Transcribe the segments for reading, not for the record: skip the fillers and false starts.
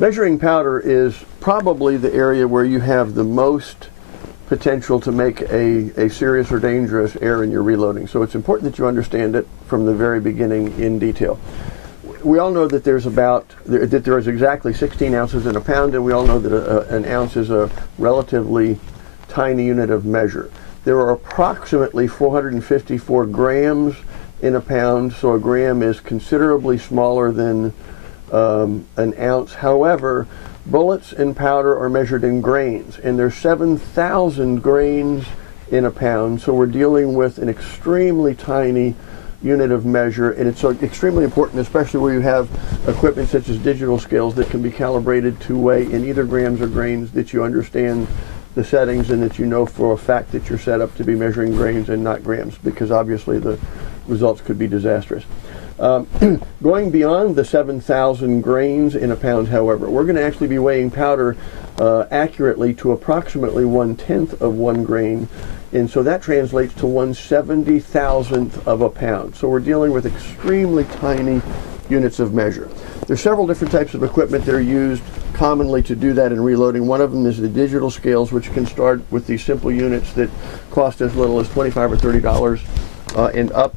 Measuring powder is probably the area where you have the most potential to make a serious or dangerous error in your reloading. So it's important that you understand it from the very beginning in detail. We all know that there is exactly 16 ounces in a pound, and we all know that an ounce is a relatively tiny unit of measure. There are approximately 454 grams in a pound, so a gram is considerably smaller than an ounce. However, bullets and powder are measured in grains, and there's 7,000 grains in a pound, so we're dealing with an extremely tiny unit of measure, and it's extremely important, especially where you have equipment such as digital scales that can be calibrated to weigh in either grams or grains, that you understand the settings and that you know for a fact that you're set up to be measuring grains and not grams, because obviously the results could be disastrous. Going beyond the 7,000 grains in a pound, however, we're going to actually be weighing powder accurately to approximately 1/10 of 1 grain, and so that translates to 1/70,000th of a pound. So we're dealing with extremely tiny units of measure. There's several different types of equipment that are used commonly to do that in reloading. One of them is the digital scales, which can start with these simple units that cost as little as $25 or $30 and up.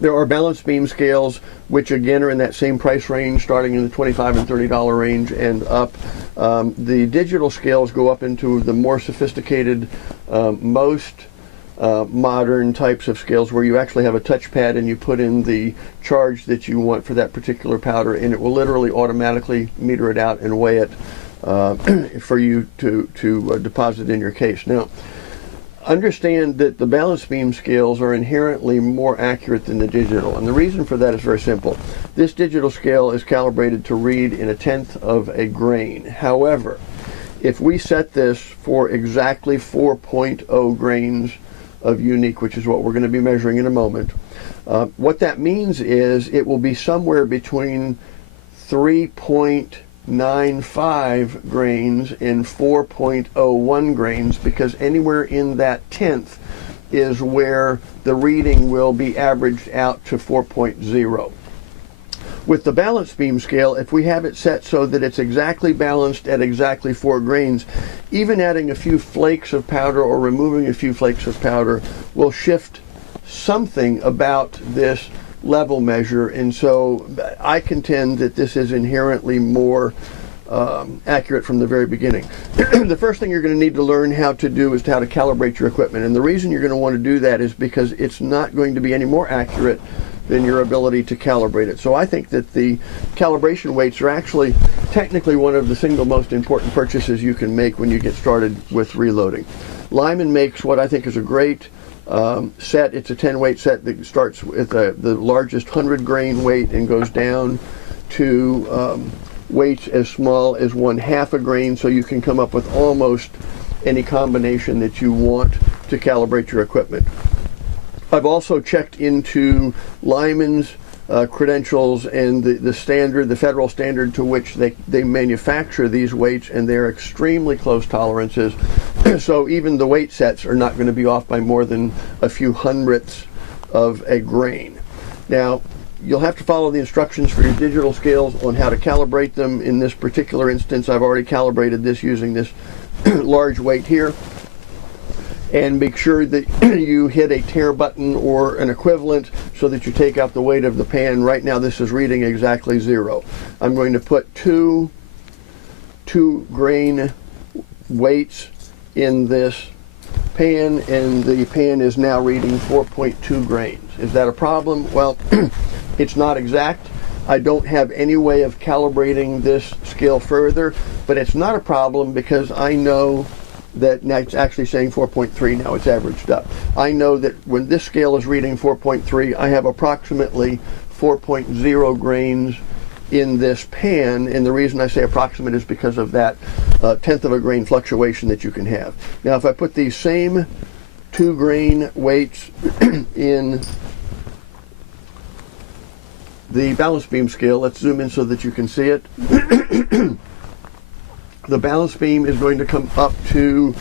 There are balance beam scales, which again are in that same price range, starting in the $25 and $30 range and up. The digital scales go up into the more sophisticated, most modern types of scales, where you actually have a touchpad and you put in the charge that you want for that particular powder, and it will literally automatically meter it out and weigh it for you to deposit in your case. Now, understand that the balance beam scales are inherently more accurate than the digital, and the reason for that is very simple. This digital scale is calibrated to read in 1/10 of a grain. However, if we set this for exactly 4.0 grains of unique, which is what we're going to be measuring in a moment, what that means is it will be somewhere between 3.95 grains and 4.01 grains, because anywhere in that 1/10 is where the reading will be averaged out to 4.0. With the balance beam scale, if we have it set so that it's exactly balanced at exactly 4 grains, even adding a few flakes of powder or removing a few flakes of powder will shift something about this level measure, and so I contend that this is inherently more accurate from the very beginning. The first thing you're going to need to learn how to do is how to calibrate your equipment, and the reason you're going to want to do that is because it's not going to be any more accurate than your ability to calibrate it. So I think that the calibration weights are actually technically one of the single most important purchases you can make when you get started with reloading. Lyman makes what I think is a great set. It's a 10-weight set that starts with the largest 100 grain weight and goes down to weights as small as 1/2 a grain, so you can come up with almost any combination that you want to calibrate your equipment. I've also checked into Lyman's credentials and the standard, the federal standard to which they manufacture these weights, and they're extremely close tolerances. So even the weight sets are not going to be off by more than a few hundredths of a grain. Now, you'll have to follow the instructions for your digital scales on how to calibrate them. In this particular instance, I've already calibrated this using this large weight here. And make sure that you hit a tare button or an equivalent so that you take out the weight of the pan. Right now this is reading exactly 0. I'm going to put two grain weights in this pan, and the pan is now reading 4.2 grains. Is that a problem? Well, it's not exact. I don't have any way of calibrating this scale further, but it's not a problem because I know that now it's actually saying 4.3 now, it's averaged up. I know that when this scale is reading 4.3, I have approximately 4.0 grains in this pan, and the reason I say approximate is because of that 1/10 of a grain fluctuation that you can have. Now, if I put these same 2 grain weights in the balance beam scale, let's zoom in so that you can see it. The balance beam is going to come up to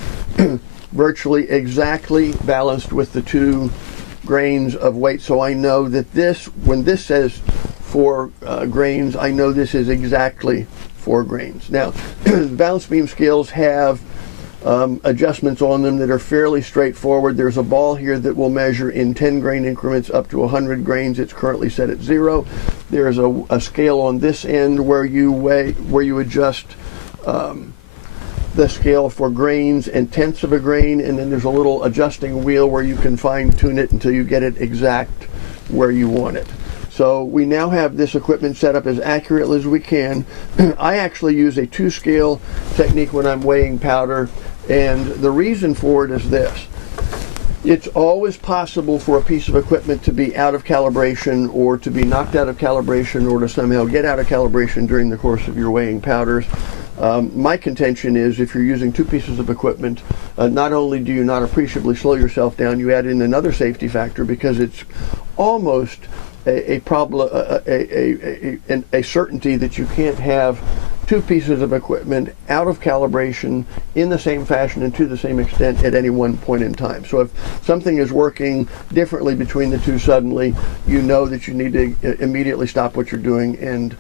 virtually exactly balanced with the 2 grains of weight. So I know that this, when this says 4 grains, I know this is exactly 4 grains. Now, balance beam scales have adjustments on them that are fairly straightforward. There's a ball here that will measure in 10 grain increments up to 100 grains. It's currently set at 0. There's a scale on this end where you adjust the scale for grains and tenths of a grain, and then there's a little adjusting wheel where you can fine tune it until you get it exact where you want it. So we now have this equipment set up as accurately as we can. I actually use a 2-scale technique when I'm weighing powder, and the reason for it is this. It's always possible for a piece of equipment to be out of calibration, or to be knocked out of calibration, or to somehow get out of calibration during the course of your weighing powders. My contention is, if you're using 2 pieces of equipment, not only do you not appreciably slow yourself down, you add in another safety factor, because it's almost a problem, a certainty that you can't have 2 pieces of equipment out of calibration in the same fashion and to the same extent at any one point in time. So if something is working differently between the 2 suddenly, you know that you need to immediately stop what you're doing and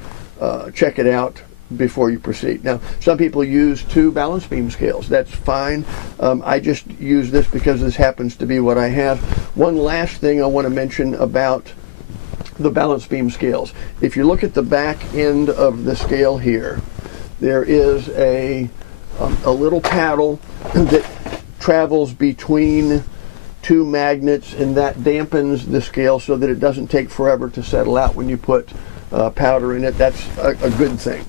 check it out before you proceed. Now, some people use 2 balance beam scales. That's fine. I just use this because this happens to be what I have. One last thing I want to mention about the balance beam scales. If you look at the back end of the scale here, there is a little paddle that travels between 2 magnets, and that dampens the scale so that it doesn't take forever to settle out when you put powder in it. That's a good thing.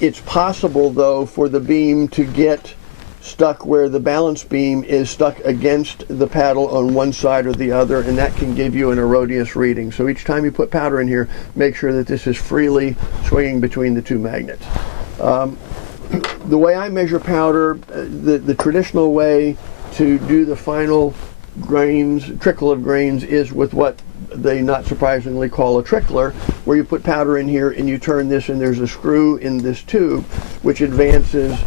It's possible, though, for the beam to get stuck where the balance beam is stuck against the paddle on one side or the other, and that can give you an erroneous reading. So each time you put powder in here, make sure that this is freely swinging between the 2 magnets. The way I measure powder, the traditional way to do the final trickle of grains, is with what they not surprisingly call a trickler, where you put powder in here and you turn this, and there's a screw in this tube which advances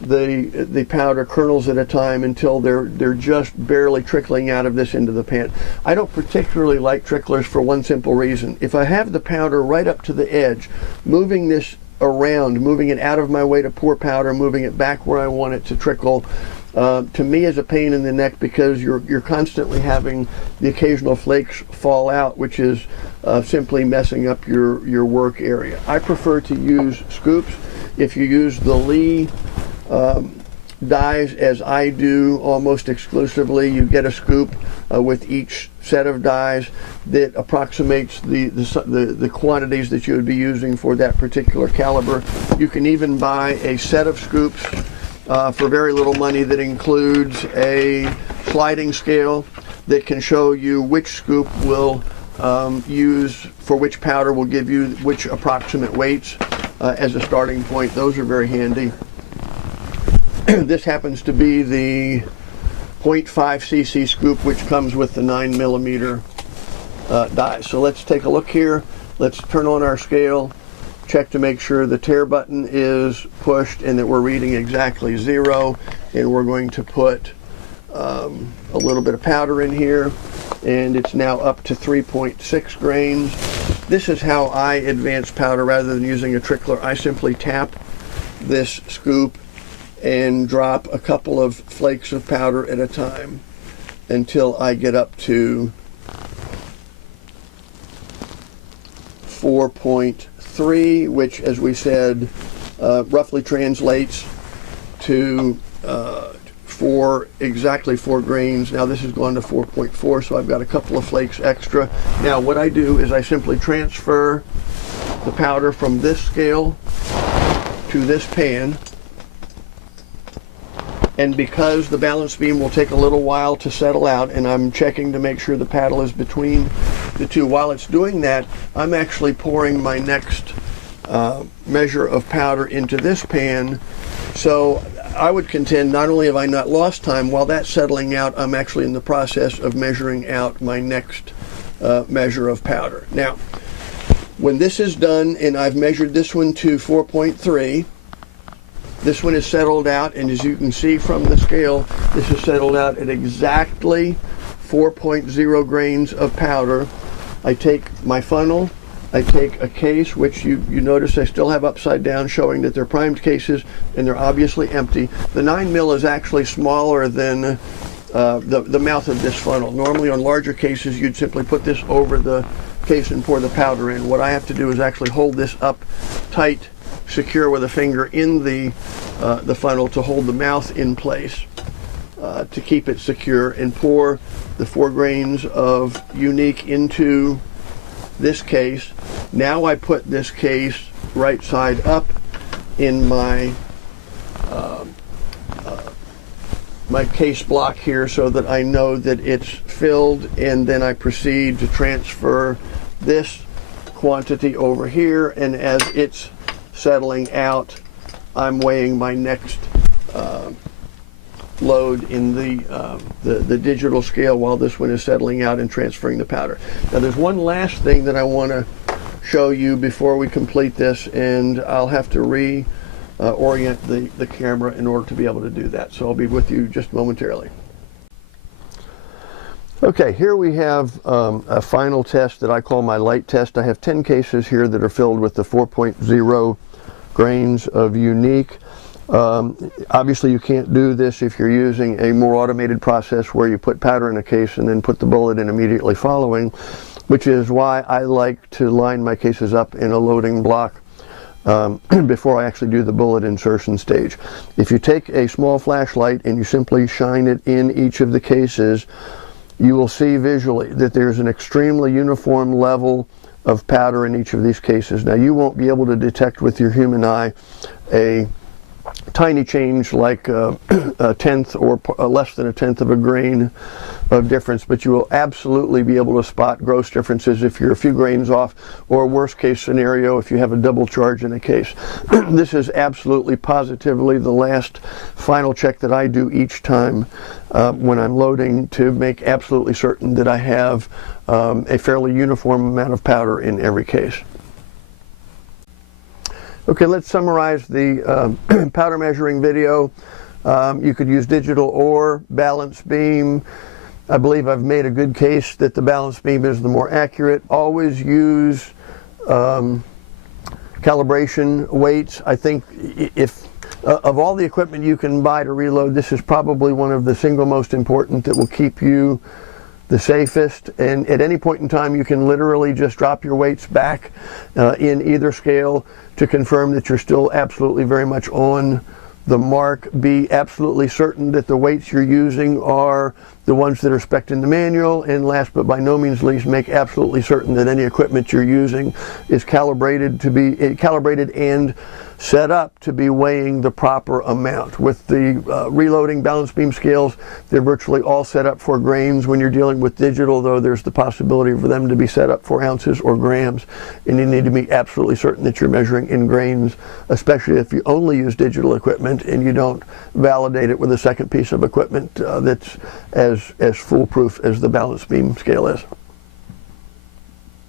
the powder kernels at a time until they're just barely trickling out of this into the pan. I don't particularly like tricklers for one simple reason. If I have the powder right up to the edge, moving this around, moving it out of my way to pour powder, moving it back where I want it to trickle, to me is a pain in the neck, because you're constantly having the occasional flakes fall out, which is simply messing up your work area. I prefer to use scoops. If you use the Lee dies, as I do almost exclusively, you get a scoop with each set of dies that approximates the quantities that you would be using for that particular caliber. You can even buy a set of scoops for very little money that includes a sliding scale that can show you which scoop will use for which powder, will give you which approximate weights as a starting point. Those are very handy. This happens to be the 0.5 cc scoop, which comes with the 9mm die. So let's take a look here. Let's turn on our scale, check to make sure the tare button is pushed and that we're reading exactly 0. And we're going to put a little bit of powder in here, and it's now up to 3.6 grains. This is how I advance powder rather than using a trickler. I simply tap this scoop and drop a couple of flakes of powder at a time until I get up to 4.3, which, as we said, roughly translates to exactly 4 grains. Now this has gone to 4.4, so I've got a couple of flakes extra. Now what I do is I simply transfer the powder from this scale to this pan, and because the balance beam will take a little while to settle out, and I'm checking to make sure the paddle is between the 2, while it's doing that, I'm actually pouring my next measure of powder into this pan. So I would contend not only have I not lost time, while that's settling out, I'm actually in the process of measuring out my next measure of powder. Now, when this is done and I've measured this one to 4.3, this one is settled out, and as you can see from the scale, this is settled out at exactly 4.0 grains of powder. I take my funnel, I take a case, which you notice I still have upside down, showing that they're primed cases and they're obviously empty. The 9 mil is actually smaller than the mouth of this funnel. Normally on larger cases you'd simply put this over the case and pour the powder in. What I have to do is actually hold this up tight, secure with a finger in the funnel to hold the mouth in place to keep it secure, and pour the 4 grains of Unique into this case. Now I put this case right side up in my my case block here so that I know that it's filled, and then I proceed to transfer this quantity over here, and as it's settling out I'm weighing my next load in the digital scale while this one is settling out and transferring the powder. Now there's one last thing that I want to show you before we complete this, and I'll have to orient the camera in order to be able to do that. So I'll be with you just momentarily. Okay, here we have a final test that I call my light test. I have 10 cases here that are filled with the 4.0 grains of Unique. Obviously you can't do this if you're using a more automated process where you put powder in a case and then put the bullet in immediately following, which is why I like to line my cases up in a loading block before I actually do the bullet insertion stage. If you take a small flashlight and you simply shine it in each of the cases, you will see visually that there's an extremely uniform level of powder in each of these cases. Now you won't be able to detect with your human eye a tiny change like a tenth or less than a tenth of a grain of difference, but you will absolutely be able to spot gross differences if you're a few grains off, or worst case scenario if you have a double charge in a case. This is absolutely positively the last final check that I do each time when I'm loading, to make absolutely certain that I have a fairly uniform amount of powder in every case. Okay, let's summarize the powder measuring video. You could use digital or balance beam. I believe I've made a good case that the balance beam is the more accurate. Always use calibration weights. I think if of all the equipment you can buy to reload, this is probably one of the single most important that will keep you the safest. And at any point in time you can literally just drop your weights back in either scale to confirm that you're still absolutely very much on the mark. Be absolutely certain that the weights you're using are the ones that are spec'd in the manual, and last but by no means least, make absolutely certain that any equipment you're using is calibrated and set up to be weighing the proper amount. With the reloading balance beam scales, they're virtually all set up for grains. When you're dealing with digital, though, there's the possibility for them to be set up for ounces or grams, and you need to be absolutely certain that you're measuring in grains, especially if you only use digital equipment and you don't validate it with a second piece of equipment that's as foolproof as the balance beam scale is.